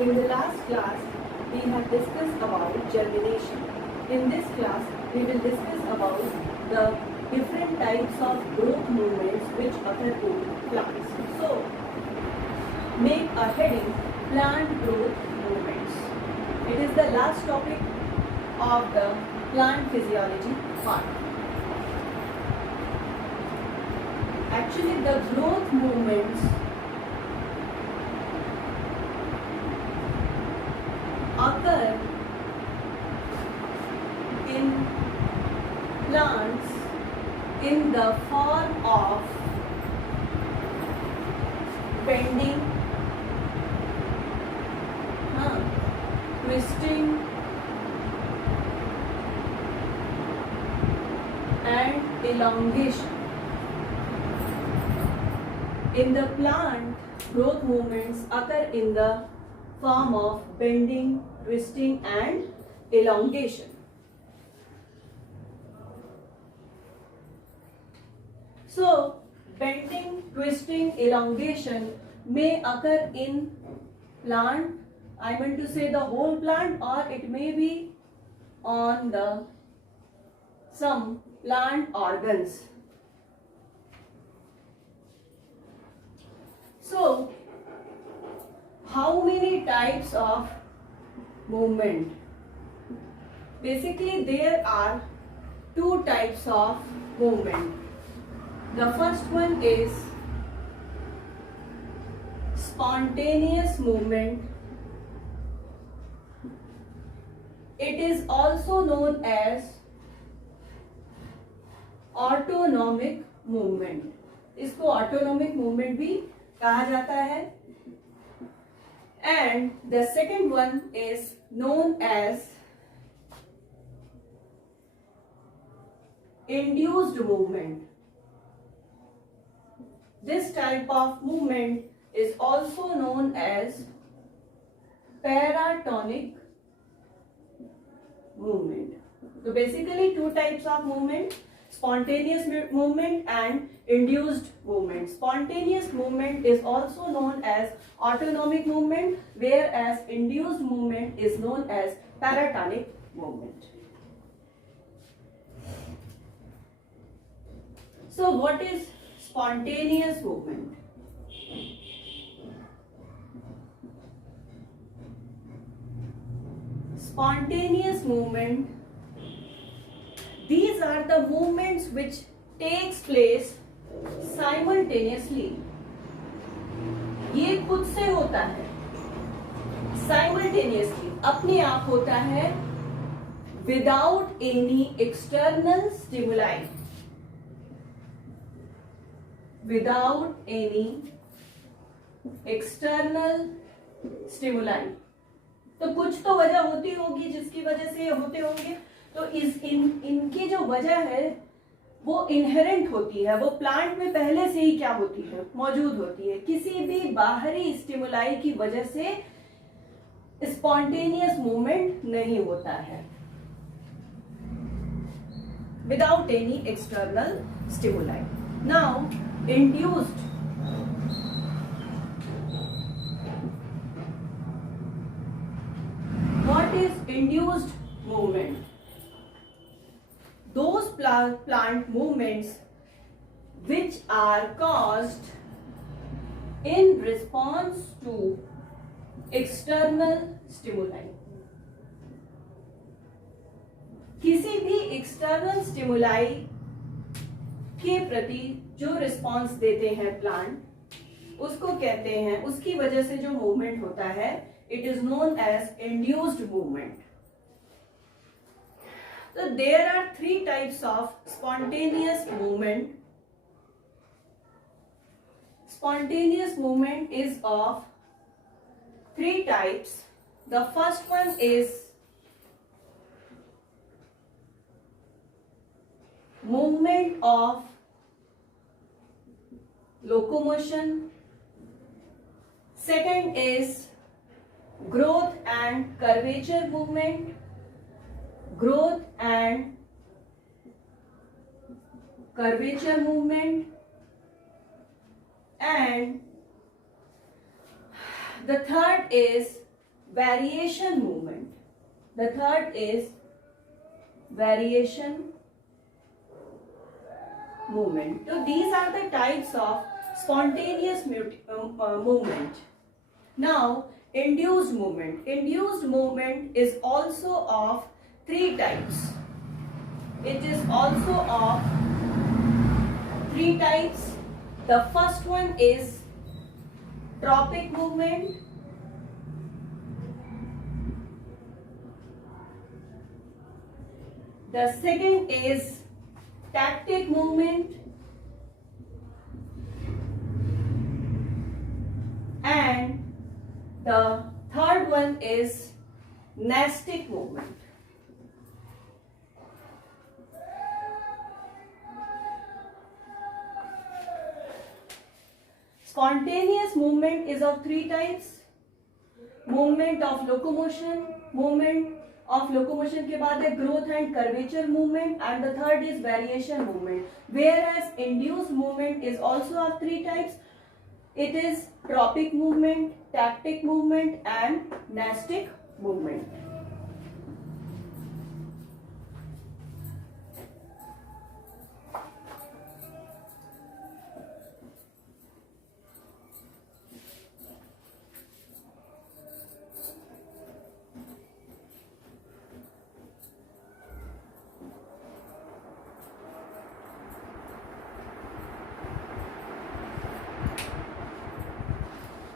In the last class, we have discussed about germination. In this class, we will discuss about the different types of growth movements which occur in plants. So, make a heading, plant growth movements. It is the last topic of the plant physiology part. Actually, the growth movements occur in plants in the form of bending, twisting and elongation. In the plant, growth movements occur in the form of bending, twisting and elongation. So, bending, twisting, elongation may occur in plant, I meant to say the whole plant, or it may be on the some plant organs. So, how many types of movement? Basically, there are two types of movement. The first one is spontaneous movement. It is also known as autonomic movement. इसको autonomic movement भी कहा जाता है. And the second one is known as induced movement. This type of movement is also known as paratonic movement. So basically two types of movement, spontaneous movement and induced movement. Spontaneous movement is also known as autonomic movement, whereas induced movement is known as paratonic movement. So what is spontaneous movement? Spontaneous movement, these are the movements which takes place simultaneously. ये खुद से होता है, simultaneously, अपने आप होता है, without any external stimuli. Without any external stimuli. तो कुछ तो वजह होती होगी जिसकी वजह से होते होंगे. तो इनकी जो वजह है वो इनहेरेंट होती है, वो प्लांट में पहले से ही क्या होती है, मौजूद होती है. किसी भी बाहरी स्टिमुलाई की वजह से स्पॉन्टेनियस मूवमेंट नहीं होता है. Without any external stimuli. Now induced. What is induced movement? Those plant movements which are caused in response to external stimuli. किसी भी external stimuli के प्रति जो रिस्पॉन्स देते हैं प्लांट, उसको कहते हैं, उसकी वजह से जो मूवमेंट होता है, it is known as induced movement. तो there are three types of spontaneous movement. Spontaneous movement is of three types. The first one is movement of locomotion. Second is growth and curvature movement. Growth and curvature movement. And the third is variation movement. The third is variation movement. So these are the types of spontaneous movement. Now, induced movement. Induced movement is also of three types. It is also of three types. The first one is tropic movement. The second is tactic movement. And the third one is nastic movement. Spontaneous movement is of three types. Movement of locomotion, movement of locomotion के बाद है growth and curvature movement, and the third is variation movement. Whereas induced movement is also of three types. It is tropic movement, tactic movement, and nastic movement.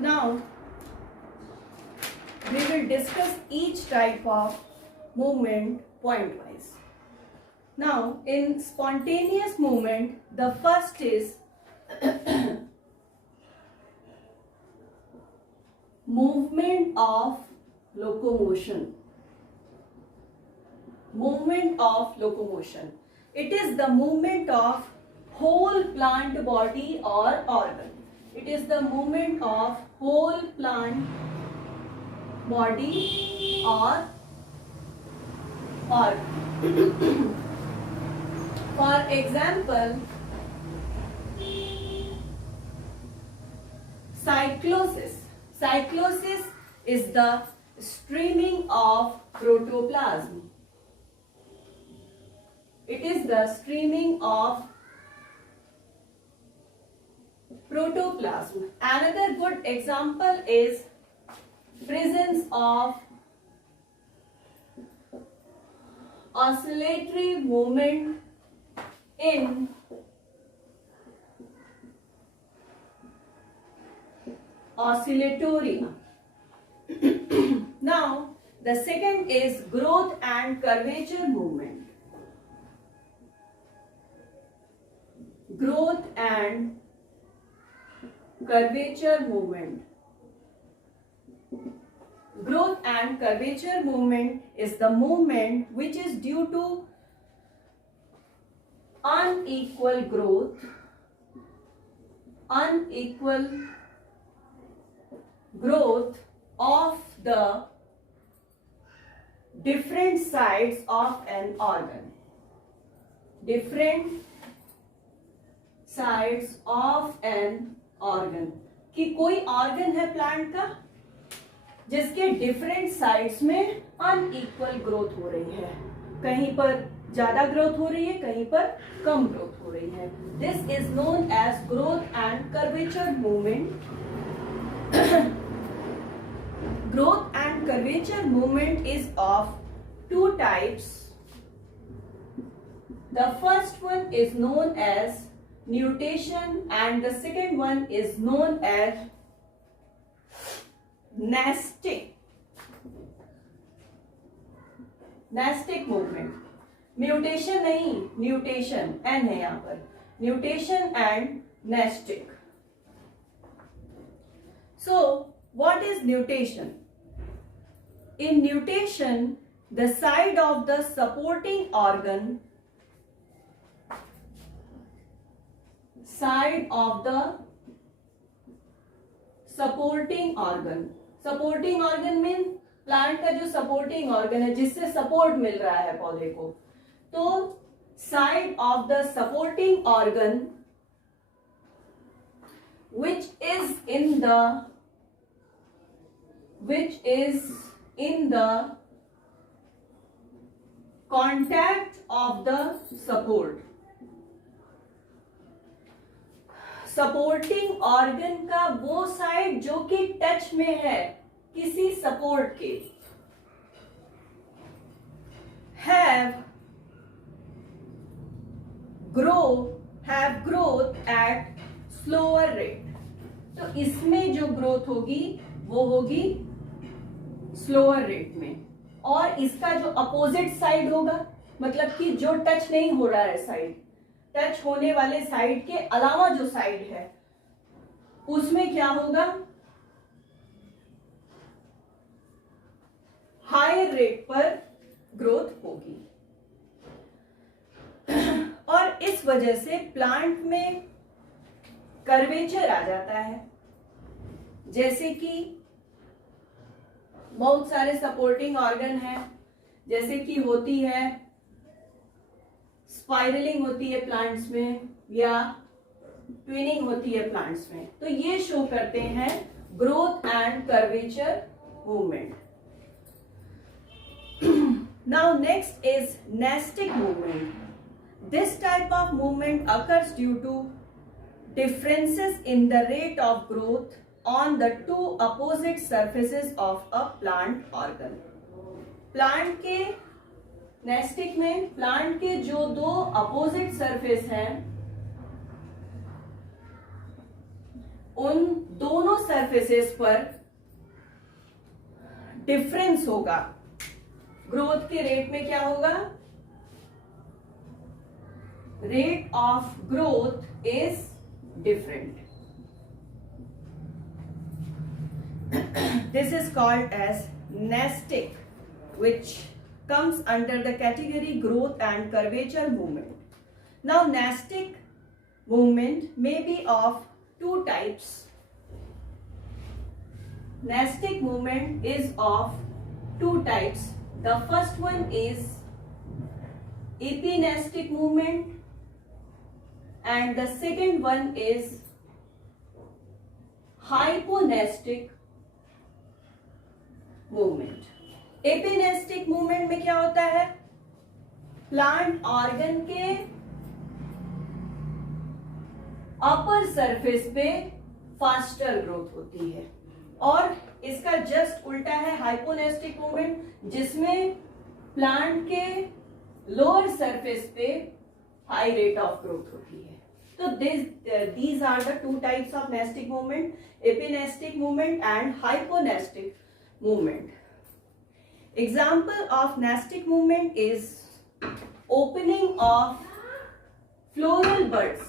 Now, we will discuss each type of movement point-wise. Now, in spontaneous movement, the first is movement of locomotion. Movement of locomotion. It is the movement of whole plant body or organ. It is the movement of whole plant body or organ. For example, cyclosis. Cyclosis is the streaming of protoplasm. It is the streaming of protoplasm. Another good example is presence of oscillatory movement in oscillatoria. Now, the second is growth and curvature movement. Growth and curvature movement. Growth and curvature movement is the movement which is due to unequal growth, of the different sides of an organ. Different sides of an organ. कि कोई ऑर्गन है प्लांट का जिसके different sides में unequal growth हो रही है, कहीं पर ज्यादा ग्रोथ हो रही है, कहीं पर कम ग्रोथ हो रही है. This is known as growth and curvature movement. Growth and curvature movement is of two types. The first one is known as nutation and the second one is known as nastic movement. Mutation नहीं, nutation N है यहां पर. Mutation and nastic. So what is nutation? In nutation, the side of the supporting organ supporting organ mean plant का जो supporting organ है जिससे सपोर्ट मिल रहा है पौधे को, तो side of the supporting organ which is in the which is in the contact of the support. Supporting organ का वो साइड जो कि टच में है किसी सपोर्ट के, have growth at slower rate. तो इसमें जो ग्रोथ होगी वो होगी स्लोअर रेट में, और इसका जो अपोजिट साइड होगा, मतलब कि जो टच नहीं हो रहा है साइड, टच होने वाले साइड के अलावा जो साइड है उसमें क्या होगा, हायर रेट पर ग्रोथ होगी। और इस वजह से प्लांट में कर्वेचर आ जाता है, जैसे कि बहुत सारे सपोर्टिंग ऑर्गन हैं, जैसे कि होती है स्पाइरलिंग होती है प्लांट्स में, या ट्विनिंग होती है प्लांट्स में, तो ये शो करते हैं growth and curvature movement. Now next is nastic movement. This type of movement occurs due to differences in the rate of growth on the two opposite surfaces of a plant organ. Plant के नेस्टिक में प्लांट के जो दो opposite surface हैं उन दोनों सरफेसेस पर डिफरेंस होगा। ग्रोथ के रेट में क्या होगा, rate of growth is different. This is called as nestic, which comes under the category growth and curvature movement. Now nestic movement may be of two types. Nestic movement is of two types. The first one is epinestic movement, and the second one is hyponestic movement. Epinastic movement में क्या होता है, plant organ के upper surface पे faster growth होती है, और इसका जस्ट उल्टा है हाइपोनेस्टिक मूवमेंट, जिसमें प्लांट के लोअर सरफेस पे हाई रेट ऑफ ग्रोथ होती है। तो these are the two types of nestic movement, epinestic movement and hyponestic movement. Example of nestic movement is opening of floral buds,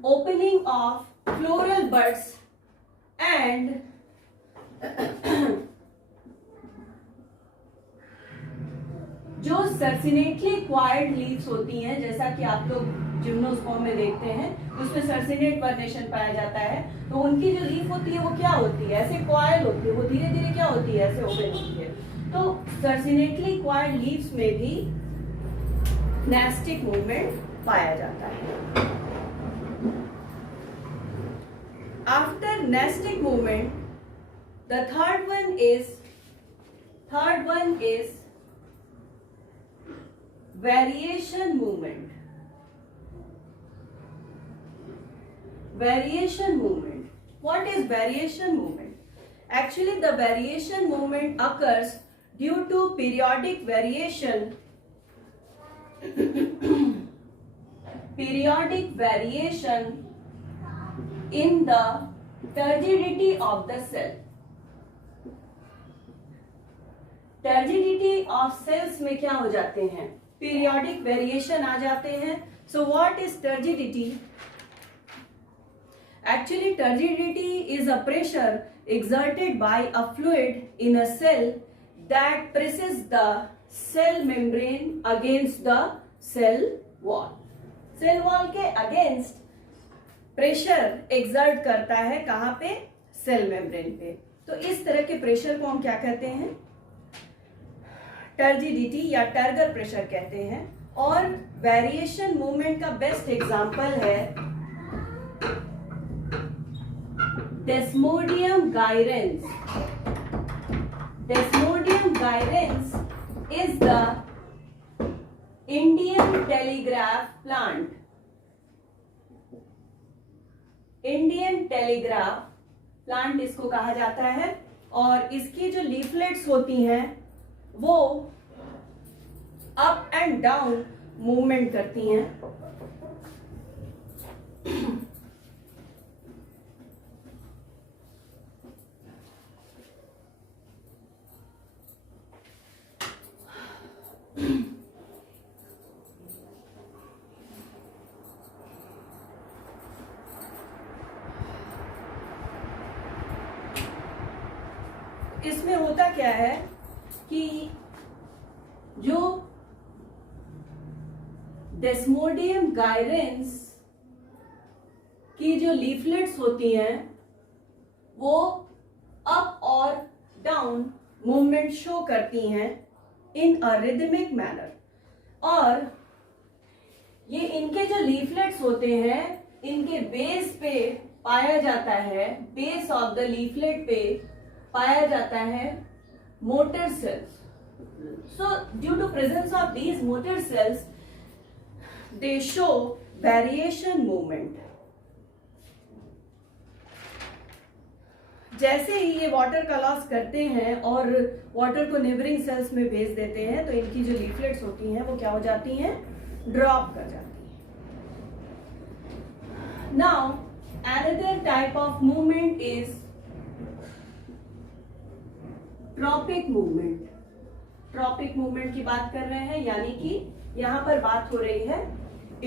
opening of floral buds and जो सर्सिनेटली क्वायर्ड लीव्स होती हैं, जैसा कि आप लोग जिम्नोस्पर्म में देखते हैं, उसमें सर्सिनेट वर्नेशन पाया जाता है, तो उनकी जो लीफ होती है वो क्या होती है, ऐसे क्वायल होती है, वो धीरे धीरे क्या होती है, ऐसे ओपन होती है। तो सर्सिनेटली क्वायर्ड लीव्स में भी नेस्टिक मूवमेंट पाया जाता है। After nastic movement the third one is variation movement. Variation movement. What is variation movement? Actually, the variation movement occurs due to periodic variation. Periodic variation in the turgidity of the cell. Turgidity of cells में क्या हो जाते हैं, periodic variation आ जाते हैं। So what is turgidity? Actually turgidity is a pressure exerted by a fluid in a cell that presses the cell membrane against the cell wall. Cell wall के against pressure exert करता है, कहां पे, cell membrane पे। तो इस तरह के प्रेशर को हम क्या कहते हैं, टर्जिडिटी या टर्गर प्रेशर कहते हैं। और वेरिएशन मूवमेंट का बेस्ट एग्जांपल है Desmodium gyrans. Desmodium gyrans is the Indian telegraph plant. Indian telegraph plant इसको कहा जाता है और इसकी जो लीफलेट्स होती हैं वो अप एंड डाउन मूवमेंट करती हैं। इसमें होता क्या है कि जो डेस्मोडियम गायरेंस की जो लीफलेट्स होती हैं वो अप और डाउन मूवमेंट शो करती हैं इन अ रिदमिक मैनर। और ये इनके जो लीफलेट्स होते हैं इनके बेस पे पाया जाता है, बेस ऑफ द लीफलेट पे पाया जाता है motor cells. So due to presence of these motor cells, they show variation movement. जैसे ही ये वाटर का लॉस करते हैं और वाटर को नेबरिंग सेल्स में भेज देते हैं तो इनकी जो लीफलेट्स होती हैं वो क्या हो जाती हैं, ड्रॉप कर जाती हैं। Now another type of movement is tropic movement. Tropic movement की बात कर रहे हैं, यानी कि यहां पर बात हो रही है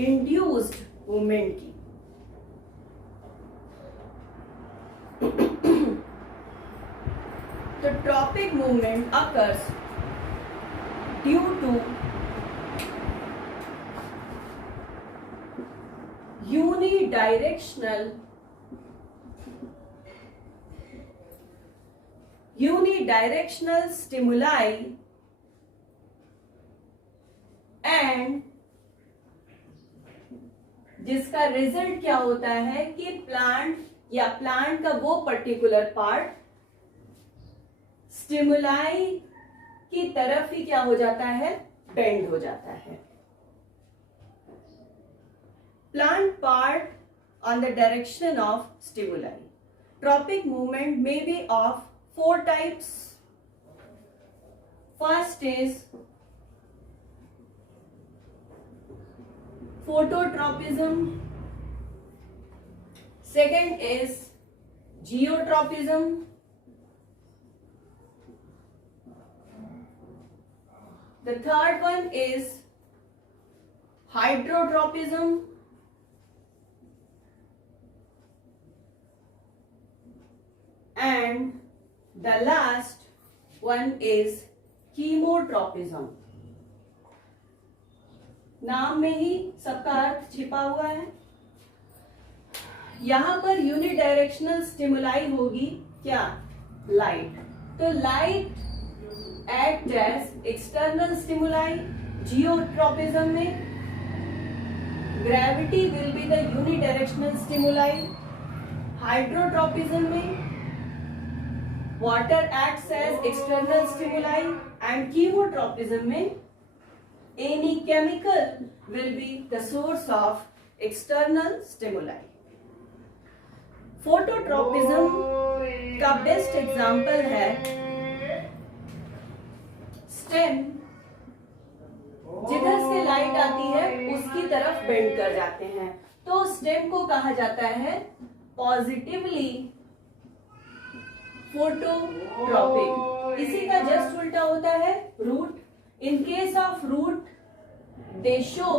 इंड्यूस्ड मूवमेंट की। तो tropic movement occurs due to unidirectional stimuli and जिसका रिजल्ट क्या होता है कि प्लांट या प्लांट का वो पर्टिकुलर पार्ट स्टिमुलाई की तरफ ही क्या हो जाता है, बेंड हो जाता है। Plant part on the direction of stimuli. Tropic movement may be of 4 types. First is phototropism. Second is geotropism. The third one is hydrotropism. And the last one is chemotropism. नाम में ही सबका अर्थ छिपा हुआ है। यहां पर यूनिडायरेक्शनल स्टिमुलाई होगी क्या, लाइट। तो light act as external stimuli. Geotropism में gravity will be the unidirectional stimuli. Hydrotropism में water acts as external stimuli, and chemotropism में any chemical will be the source of external stimuli. Phototropism का best example है स्टेम। जिधर से लाइट आती है उसकी तरफ बेंड कर जाते हैं, तो स्टेम को कहा जाता है पॉजिटिवली फोटोट्रॉपिक। इसी का जस्ट उल्टा होता है root. In case of root they show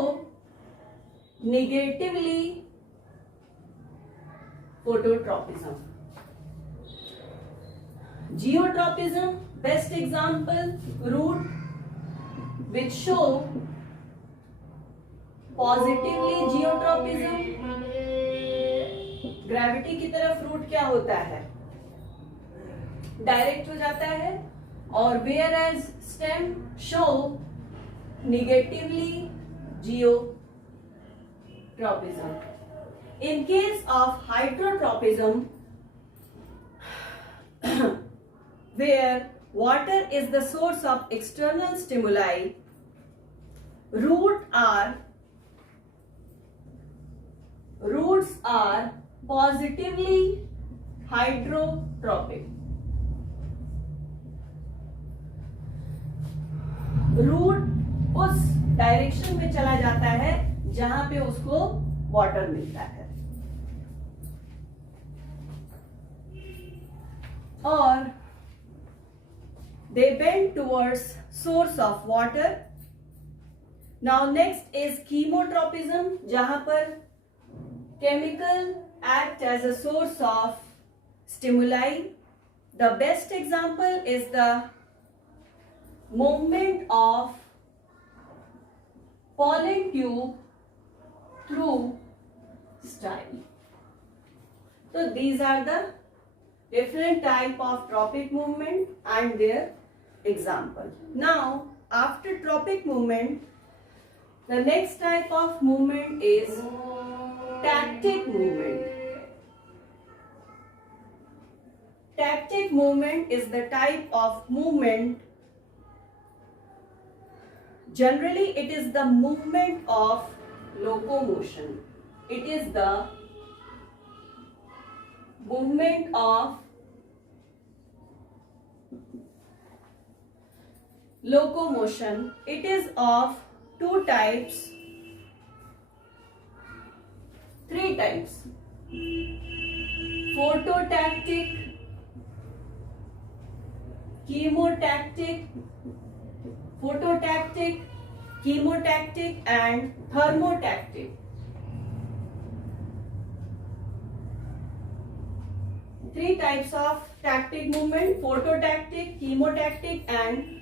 negatively phototropism. Geotropism best example, root which show positively geotropism. Gravity की तरफ रूट क्या होता है, डायरेक्ट हो जाता है, और whereas stem show negatively geotropism. In case of hydrotropism, where water is the source of external stimuli, roots are positively hydrotropic. Root उस डायरेक्शन में चला जाता है जहां पे उसको वाटर मिलता है, और they bend towards source of water. Now next is chemotropism, जहां पर chemical act as a source of stimuli. The best example is the movement of pollen tube through style. So these are the different type of tropic movement and their example. Now after tropic movement, the next type of movement is tactic movement. Tactic movement is the type of movement, generally it is the movement of locomotion. It is the movement of locomotion. It is of two types, three types: phototactic, chemotactic, phototactic, chemotactic and thermotactic. Three types of tactic movement: phototactic, chemotactic and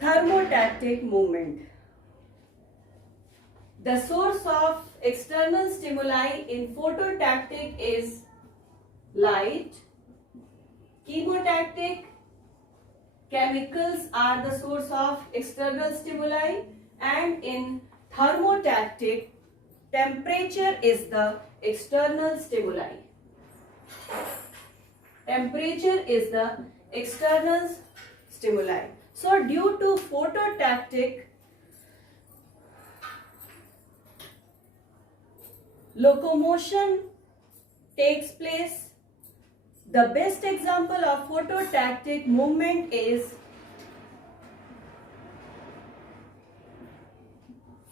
thermotactic movement. The source of external stimuli in phototactic is light. Chemotactic, chemicals are the source of external stimuli, and in thermotactic, temperature is the external stimuli. Temperature is the external stimuli. So due to phototactic, locomotion takes place. The best example of phototactic movement is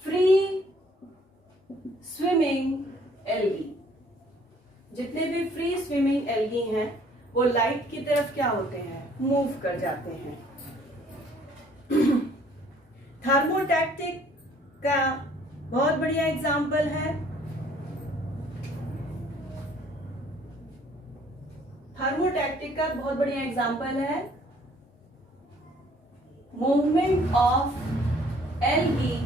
free swimming algae. जितने भी free swimming algae हैं वो लाइट की तरफ क्या होते हैं, मूव कर जाते हैं. थर्मोटैक्टिक का बहुत बढ़िया एग्जाम्पल है, थर्मोटैक्टिक का बहुत बढ़िया एग्जाम्पल है movement of algae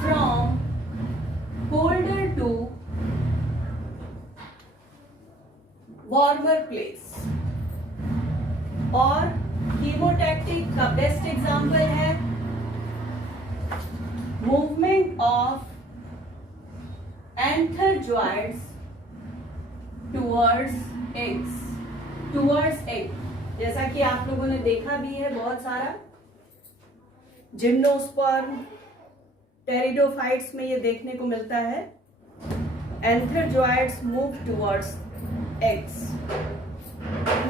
from colder to warmer place. और कीमोटैक्टिक का बेस्ट एग्जाम्पल है movement of antherozoids towards egg. जैसा कि आप लोगों ने देखा भी है बहुत सारा जिम्नोस्पर्म, टेरिडोफाइट्स में ये देखने को मिलता है. Antherozoids move towards eggs.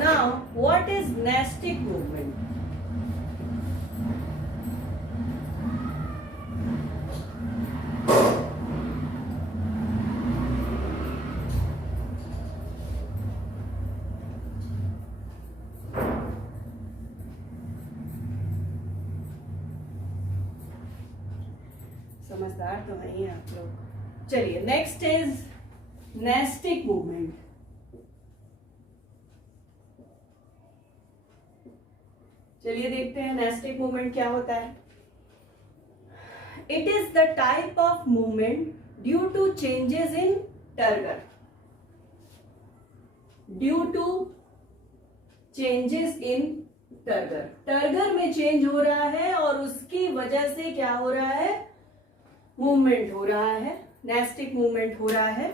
Now, what is nestic movement? समझदार तो नहीं है आप लोग. चलिए नेक्स्ट इज nestic movement. चलिए देखते हैं नेस्टिक मूवमेंट क्या होता है. It is the type of movement due to changes in turgor. Due to changes in turgor, turgor में चेंज हो रहा है और उसकी वजह से क्या हो रहा है, मूवमेंट हो रहा है, नेस्टिक मूवमेंट हो रहा है.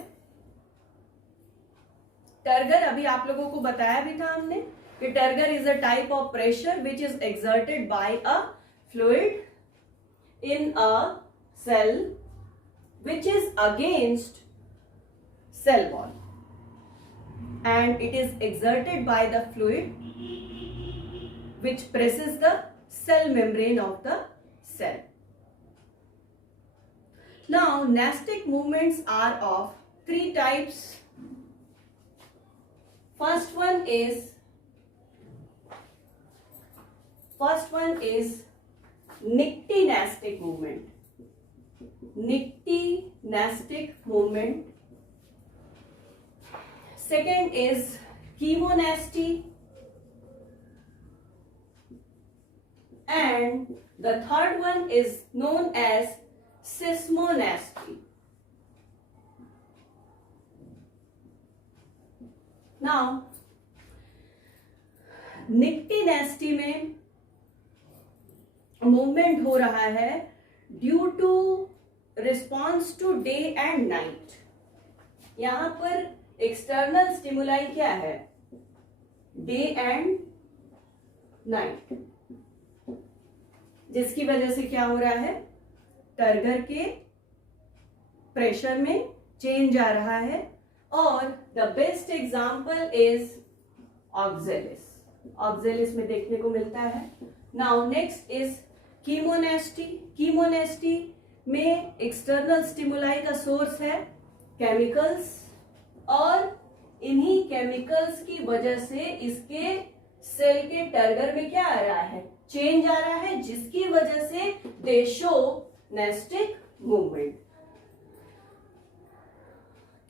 टर्गर अभी आप लोगों को बताया भी था हमने कि turgor is a type of pressure which is exerted by a fluid in a cell which is against cell wall and it is exerted by the fluid which presses the cell membrane of the cell. Now Nastich movements are of three types. First one is nictinastic movement. Nictinastic movement. Second is chemonasty, and the third one is known as seismonasty. Now nictinasty में movement हो रहा है due to response to day and night. यहां पर external stimuli क्या है? Day and night, जिसकी वजह से क्या हो रहा है? टर्गर के प्रेशर में चेंज आ रहा है. और the best example is oxalis. Oxalis में देखने को मिलता है. Now next is chemonasty. Chemonasty में एक्सटर्नल स्टिमुलाई का सोर्स है केमिकल्स, और इन्हीं केमिकल्स की वजह से इसके सेल के टर्गर में क्या आ रहा है? चेंज आ रहा है, जिसकी वजह से दे शो नेस्टिक मूवमेंट.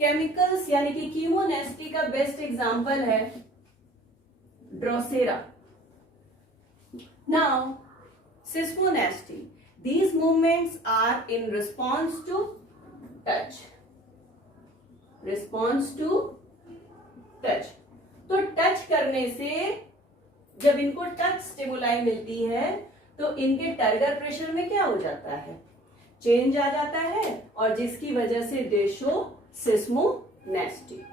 केमिकल्स यानी कि कीमोनेस्टी का बेस्ट एग्जांपल है Drosera. Now seismonasty. These movements are in response to touch. Response to touch. तो टच करने से जब इनको टच स्टिमुलाई मिलती है तो इनके टर्गर प्रेशर में क्या हो जाता है? चेंज आ जाता है, और जिसकी वजह से दे show seismonasty.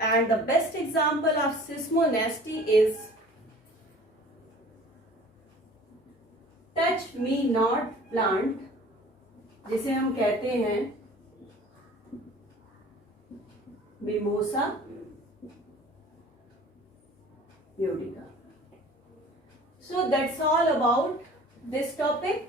And the best example of seismonasty is touch me not plant, जिसे हम कहते हैं mimosa pudica. So that's all about this topic.